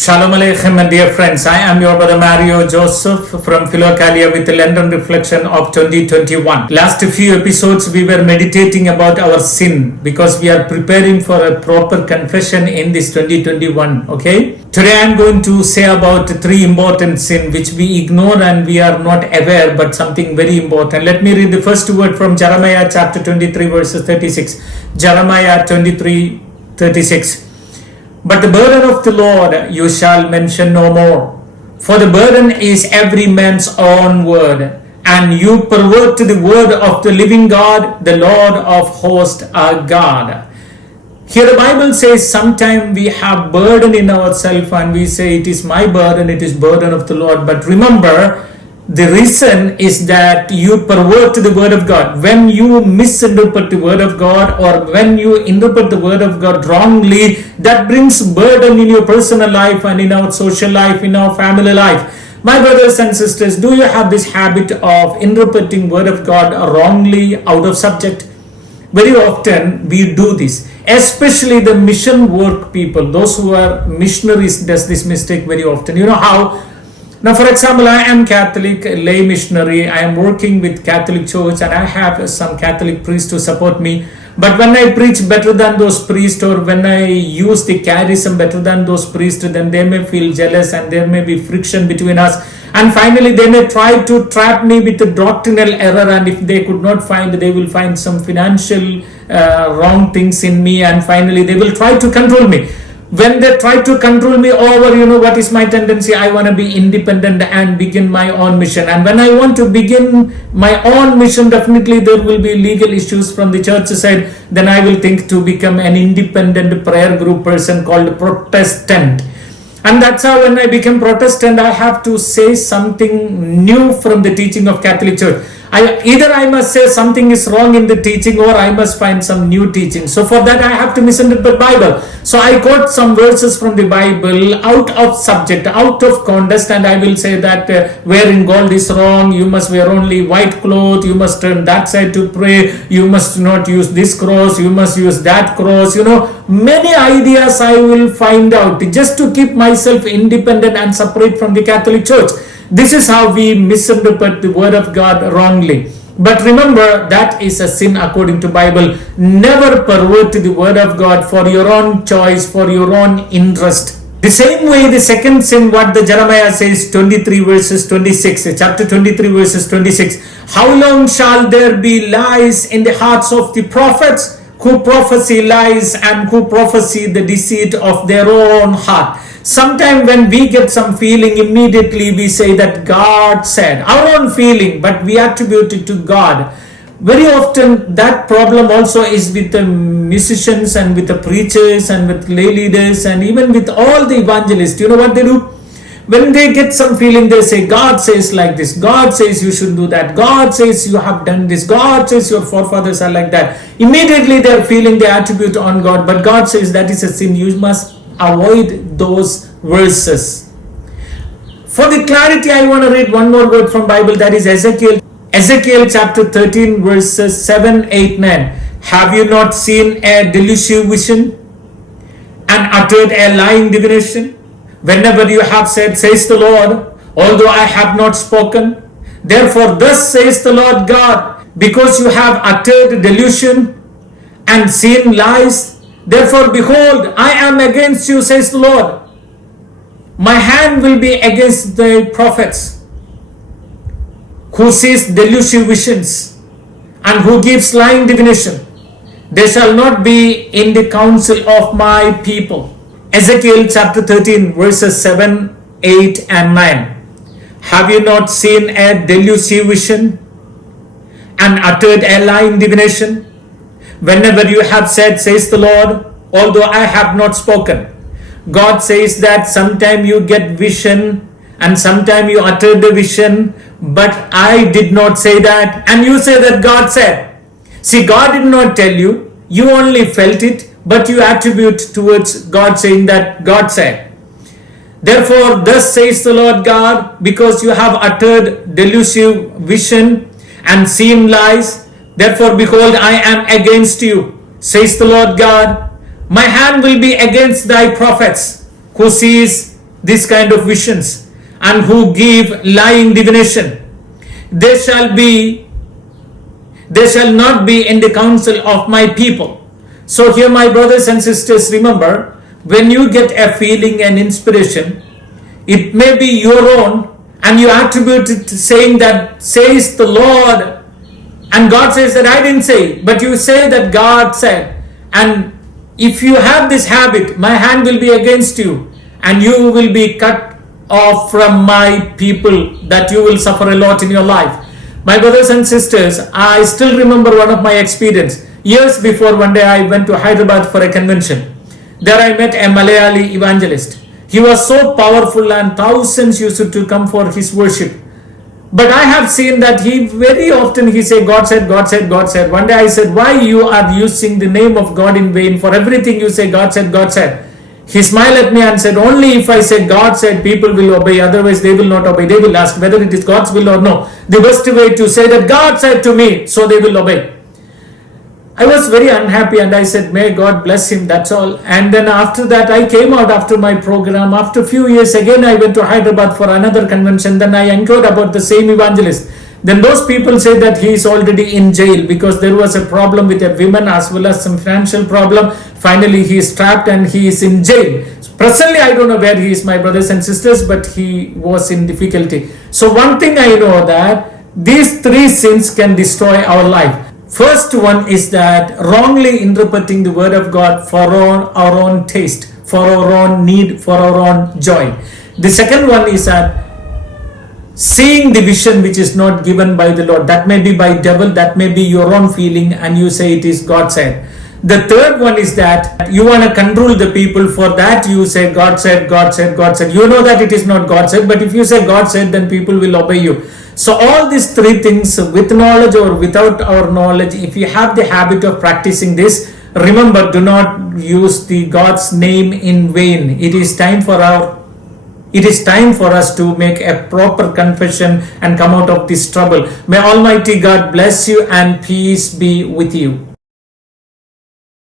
Shalom Aleichem, my dear friends. I am your brother Mario Joseph from Philokalia with the London Reflection of 2021. Last few episodes we were meditating about our sin because we are preparing for a proper confession in this 2021. Okay. Today I am going to say about three important sin which we ignore and we are not aware, but something very important. Let me read the first word from Jeremiah chapter 23 verses 36. Jeremiah 23:36. But the burden of the Lord you shall mention no more. For the burden is every man's own word, and you pervert the word of the living God, the Lord of hosts our God. Here the Bible says sometimes we have burden in ourselves and we say it is my burden, it is burden of the Lord. But remember, the reason is that you pervert the word of God. When you misinterpret the word of God or when you interpret the word of God wrongly, that brings burden in your personal life and in our social life, in our family life. My brothers and sisters, do you have this habit of interpreting word of God wrongly, out of subject? Very often we do this, especially the mission work people. Those who are missionaries does this mistake very often. You know how? Now, for example, I am Catholic lay missionary. I am working with Catholic Church and I have some Catholic priests to support me. But when I preach better than those priests or when I use the charism better than those priests, then they may feel jealous and there may be friction between us. And finally, they may try to trap me with a doctrinal error, and if they could not find, they will find some financial wrong things in me, and finally they will try to control me. When they try to control me over, what is my tendency? I want to be independent and begin my own mission. And when I want to begin my own mission, definitely there will be legal issues from the church side. Then I will think to become an independent prayer group person called Protestant. And that's how when I became Protestant, I have to say something new from the teaching of Catholic Church. Either I must say something is wrong in the teaching or I must find some new teaching. So for that I have to misinterpret Bible. So I quote some verses from the Bible out of subject, out of context, and I will say that wearing gold is wrong, you must wear only white cloth, you must turn that side to pray, you must not use this cross, you must use that cross. Many ideas I will find out just to keep myself independent and separate from the Catholic Church. This is how we misinterpret the word of God wrongly. But remember, that is a sin according to Bible. Never pervert the word of God for your own choice, for your own interest. The same way, the second sin, what the Jeremiah says, 23 verses 26, chapter 23 verses 26. How long shall there be lies in the hearts of the prophets who prophesy lies and who prophesy the deceit of their own heart? Sometimes when we get some feeling, immediately we say that God said, our own feeling, but we attribute it to God. Very often that problem also is with the musicians and with the preachers and with lay leaders and even with all the evangelists. You know what they do? When they get some feeling, they say, God says like this, God says you should do that, God says you have done this, God says your forefathers are like that. Immediately they are feeling they attribute on God, but God says that is a sin. You must avoid those verses. For the clarity, I want to read one more word from Bible, that is Ezekiel chapter 13 verses 7, 8, 9. Have you not seen a delusive vision and uttered a lying divination? Whenever you have said, says the Lord, although I have not spoken. Therefore thus says the Lord God, because you have uttered delusion and seen lies, therefore, behold, I am against you, says the Lord. My hand will be against the prophets who sees delusive visions and who gives lying divination. They shall not be in the council of my people. Ezekiel chapter 13 verses 7, 8 and 9. Have you not seen a delusive vision and uttered a lying divination? Whenever you have said, says the Lord, although I have not spoken. God says that sometime you get vision and sometime you utter the vision, but I did not say that, and you say that God said. See, God did not tell you, you only felt it, but you attribute towards God saying that God said. Therefore, thus says the Lord God, because you have uttered delusive vision and seen lies, therefore, behold, I am against you, says the Lord God. My hand will be against thy prophets who sees this kind of visions and who give lying divination, they shall not be in the council of my people. So here, my brothers and sisters, remember, when you get a feeling and inspiration, it may be your own, and you attribute it to saying that says the Lord, and God says that I didn't say, but you say that God said. And if you have this habit, my hand will be against you, and you will be cut off from my people, that you will suffer a lot in your life. My brothers and sisters, I still remember one of my experience. Years before, one day I went to Hyderabad for a convention. There I met a Malayali evangelist. He was so powerful and thousands used to come for his worship. But I have seen that he very often say, God said, God said, God said. One day I said, why you are using the name of God in vain? For everything you say, God said, God said. He smiled at me and said, only if I say God said, people will obey. Otherwise they will not obey. They will ask whether it is God's will or no. The best way to say that God said to me, so they will obey. I was very unhappy and I said, may God bless him, that's all. And then after that, I came out after my program. After a few years, again I went to Hyderabad for another convention. Then I inquired about the same evangelist. Then those people say that he is already in jail because there was a problem with a woman as well as some financial problem. Finally, he is trapped and he is in jail. Presently, I don't know where he is, my brothers and sisters, but he was in difficulty. So one thing I know, that these three sins can destroy our life. First one is that wrongly interpreting the word of God for our own taste, for our own need, for our own joy. The second one is that seeing the vision which is not given by the Lord. That may be by devil, that may be your own feeling, and you say it is God said. The third one is that you want to control the people. For that you say God said, God said, God said. You know that it is not God said, but if you say God said, then people will obey you. So all these three things, with knowledge or without our knowledge, if you have the habit of practicing this, remember, do not use the God's name in vain. It is time for us to make a proper confession and come out of this trouble. May Almighty God bless you and peace be with you.